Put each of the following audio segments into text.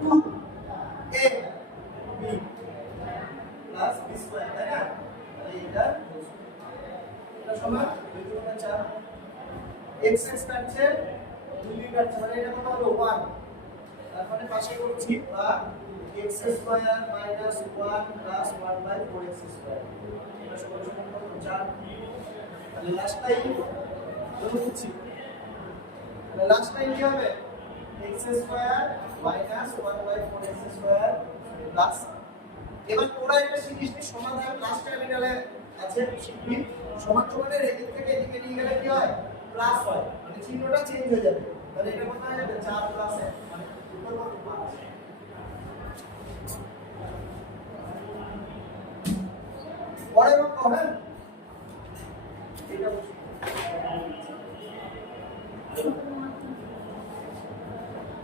2a b plus b square, তাই না? তাহলে এটা সমান 2 × 4 x x কাটছে 2 কাটছে, মানে এটা কত হলো 1, তার মানে পাশে করছি বা x square minus 1 plus 1/4x square, এটা সমান কত 4। তাহলে লাস্ট টাইম বলছি, তাহলে লাস্ট টাইম কি হবে x square minus 1/4x square plus, এবার তোরা এটা শিখিস নি সমাধান লাস্ট টার্মিনালে আছে শিখবি, সমান সমানের এদিক থেকে এদিকে নিয়ে গেলে কি হয় প্লাস হয়, মানে চিহ্নটা চেঞ্জ হয়ে যাবে, তাহলে এটা কত হয়ে যাবে 4 প্লাস 1 মানে উত্তর কত 5। পরের অঙ্ক হবে এটা বসি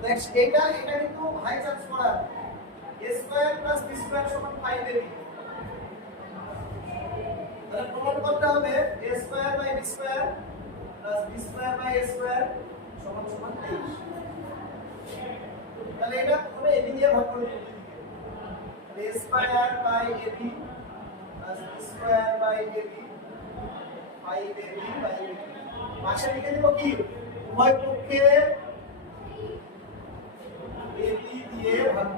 নেক্সট, এটা কিন্তু হাই চান্স করা a square plus b square সমান 5ab, তাহলে প্রমাণ করতে হবে a square by b square plus b square by a square সমান 23। তাহলে এটা প্রথমে ab দিয়ে ভাগ করে দিতে হবে, a square by ab plus b square by ab 5ab by ab, পাশে লিখে দেব কি উভয় পক্ষে ab দিয়ে ভাগ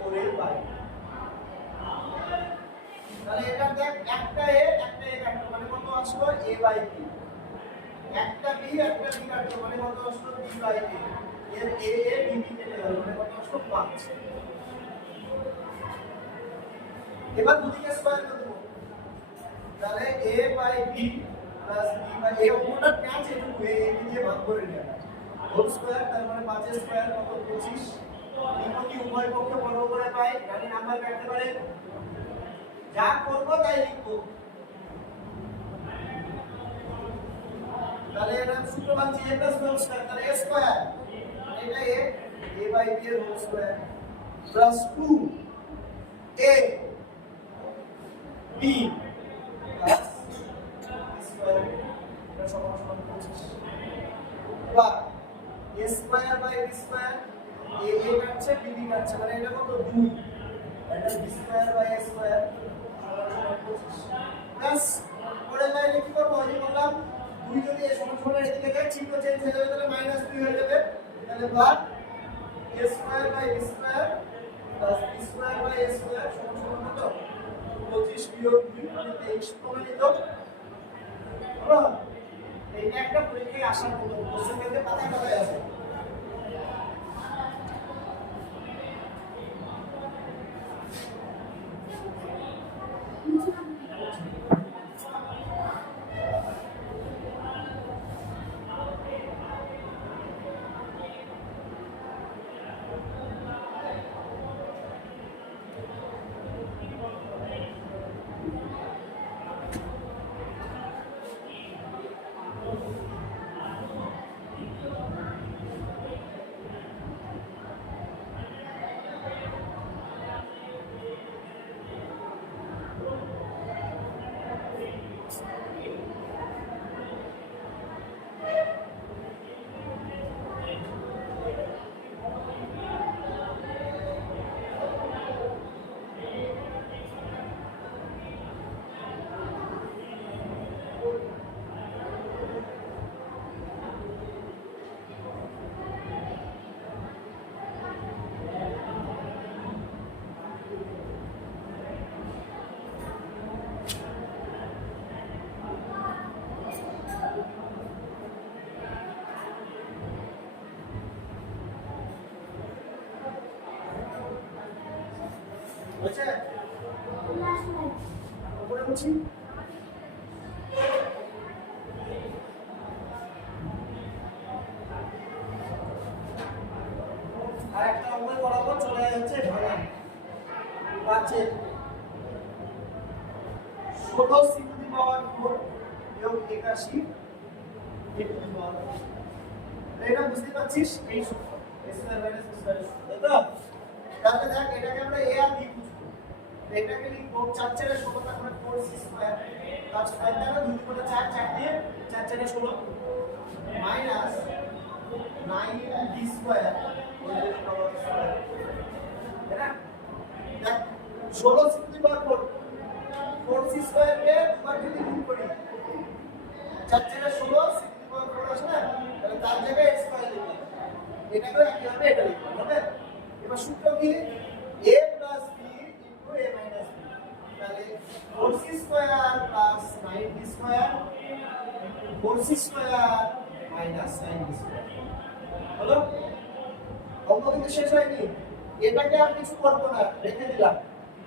করে পাই, তাহলে এটা দেখ একটা a কাটলো মানে কত আসলো a বাই b, একটা b কাটলো মানে কত আসলো b বাই a, এর a b কেটে গেল মানে কত আসলো 5। এবার দুদিকে স্কয়ার করে দেব, তাহলে a by b plus b by a পুরোটা ক্যাচ এটুকু a দিয়ে ভাগ করে নিলাম হোল স্কয়ার, তার মানে 5 এর স্কয়ার কত 25, দ্বিপদী উভয় পক্ষে বর্গ করে পাই, জানি নাম্বার কাটতে পারে, যা করব তাই লিখব। তাহলে এটা সূত্র বানছি a প্লাস b হোল স্কয়ার, তাহলে a স্কয়ার এটা a বাই b এর whole square plus 2a b plus b square, এটা সমান 25। এবার a square by b square a কাটছে b কাটছে, মানে এটা কত 2, এটা b square by a square সমান 25 প্লাস পরের লাইনে কি করব, ওই যে বললাম 2 যদি a সমান সমান এদিকে যায় চিহ্ন চেঞ্জ হয়ে যাবে, তাহলে -2 হয়ে যাবে, তাহলে ভাগ a square by b square plus b square by a square সমান কত 25 বিয়োগ 2 মানে 23 প্রমাণিত। হলো, এইটা একটা পরীক্ষায় আসার মতো কোশ্চেন পেতে পাতা পাতায় আছে। বুঝছে উপরে বলছি আর একটা অঙ্ক করাবো, চলে যাচ্ছে ভাঙা আছে 16 c টু দি পাওয়ার 4 বিয়োগ 81 a টু দি পাওয়ার 4, এটা বুঝতে পারছিস এই সূত্র a square minus b square, তাই তো? তাহলে দেখ এটাকে আমরা a আর b বুঝবো, এটাকে লিখবো 4 4 এর 16 তারপরে 4c স্কয়ার প্লাস 5 দ্বারা 2 করে 4 4 দিয়ে 4 4 এর 16 মাইনাস 9d স্কয়ার এটাকেও একইভাবে এটা লিখলাম, হবে? এবার সূত্র কি? a plus b into a minus b, তাহলে 4c square plus 9b square 4c square minus 9b square হলো। অঙ্ক কিন্তু শেষ হয়নি, এটাকে আর কিছু করব না, রেখে দিলাম।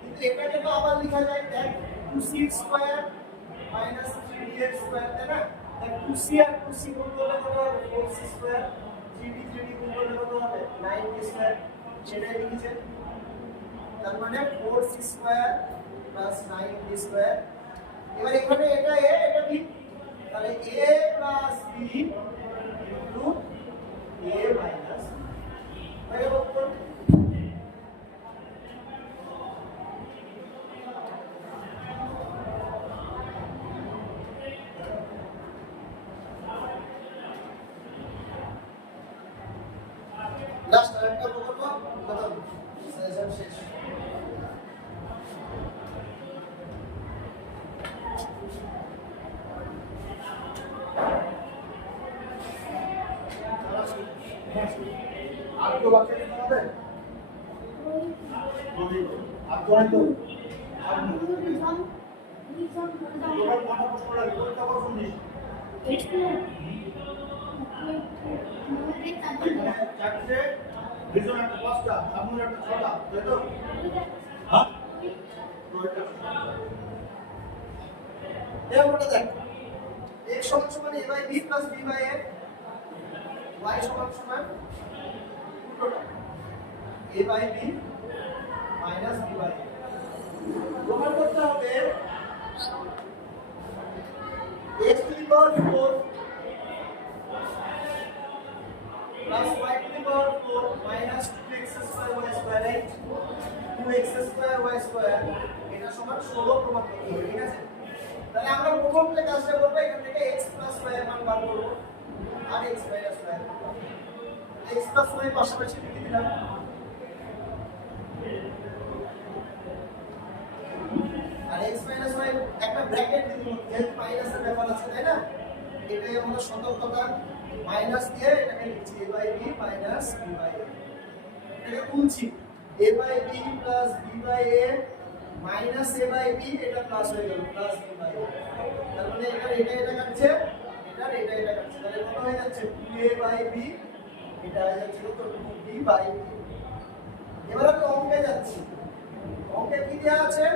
কিন্তু এটাকে তো আবার লেখা যায়, দেখ 2c square minus 3d square, তাই না? তাহলে 2c আর 2c গুণ করলে কত হবে? 4c স্কয়ার, 3d গুণ করলে কত হবে? 9d স্কয়ার, সেটাই লিখেছেন। তার মানে 4c square plus 9d square. এবার এখানে এটা a এটা b, তাহলে a প্লাস b into a minus b হয়ে গেল উত্তর। লাস্ট আরেকটা প্রকল্প খতম, সেশন শেষ। আর তো বাকি কি হবে? আর তো হয়তো আর তোমার কোনটা প্রশ্ন লাগবে? কোনটা প্রশ্ন নেই? চারটে ভিজন একটা পাঁচটা সামনে একটা ছটা, তাই তো? হ্যাঁ এবারে দেখ x সমান সমান a by b plus b by a, y সমান সমান উল্টোটা a by b minus b by a। প্রমাণ করতে হবে x to the power 4 plus y to the power 4 minus 2x square y square, right? 2x square y square এটা সমান 16 প্রমাণ করতে হবে, ঠিক আছে? তাহলে আমরা প্রথম যে কাজটা করব, এখান থেকে x plus y এর মান বার করব আর x minus y, x plus y পাশাপাশি লিখে দিলাম। আর x minus y একটা ব্র্যাকেট দিয়ে দিলাম, যেহেতু মাইনাসের ব্যাপার আছে, তাই না? এটাই আমাদের সতর্কতা, মাইনাস দিয়ে এটাকে লিখছি a by b minus b by a, এটাকে তুলছি a by b plus b by a minus a by b, এটা প্লাস হয়ে গেল প্লাস b বাই a। তার মানে এটা কাটছে, এটা কাটছে, তাহলে কত হয়ে যাচ্ছে? 2a বাই b, এটা হয়ে যাচ্ছে কত? 2b by a। এবার আমি অঙ্কে যাচ্ছি, অঙ্কে কি দেয়া আছে?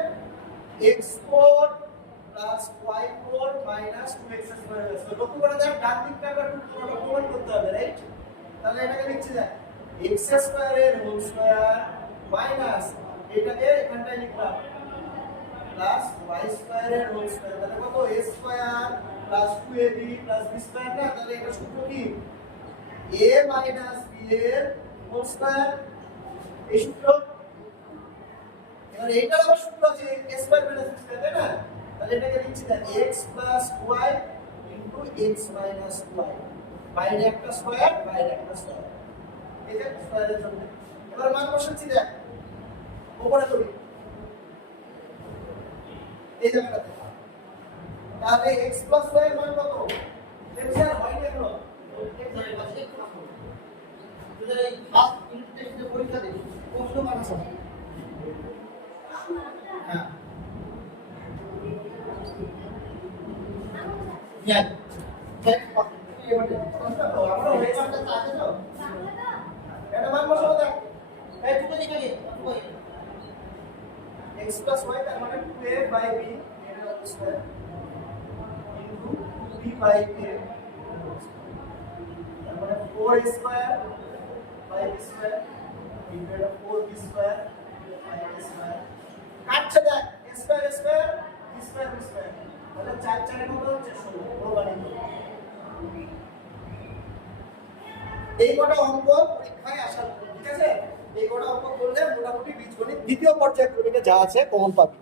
x4 plus y4 minus 2x square আছে। তো লক্ষ্য করে দেখ ডান দিকটা আবার পুরোটা প্রমাণ করতে হবে, রাইট? তাহলে এটাকে লিখছি দেখ x স্কয়ার এর হোল স্কয়ার মাইনাস এটাকে এখানটায় লিখলাম প্লাস y স্কয়ার এর হোল স্কয়ার, তাহলে কত? a square plus 2ab plus b square, না? তাহলে এটা সূত্র কি? a মাইনাস b এর হোল স্কয়ার, এই সূত্র। এবার এইটার আবার সূত্র আছে a square minus b square, তাই না? তাহলে এটাকে লিখছি দেখ x plus y into x minus y, বাইরে একটা স্কয়ার বাইরে একটা স্কয়ার, এই যে স্কয়ারের জন্য। এবার মান বসাচ্ছি দেখ, উপরে করি এই জায়গাটাতে, তাহলে x প্লাস y এর মান কত? x এর হয় না কেন? x এর পাশে একটু রাখো, যদি এই ফার্স্ট ইউনিট টেস্টে পরীক্ষা দিই প্রশ্ন মান আছে, হ্যাঁ या चेक ये बटे तो আমরা হয়ে যাবে তা আছে তো এটা মান বসাবো দেখ, এই দুটো লিখে নি কই x y তার মানে 2a by b এর square into 2b by a, তার মানে 4a square by b square into 4b square by a square, কাটছে দেখ square square b square b square, তাহলে 4 4 এর কত হচ্ছে? 16 প্রমাণিত। এই কটা অঙ্ক পরীক্ষায় আসার, ঠিক আছে? এই কটা অঙ্ক করলে মোটামুটি বীজগণিত দ্বিতীয় পর্যায়ে ক্রমিকে যা আছে কমন পাবে।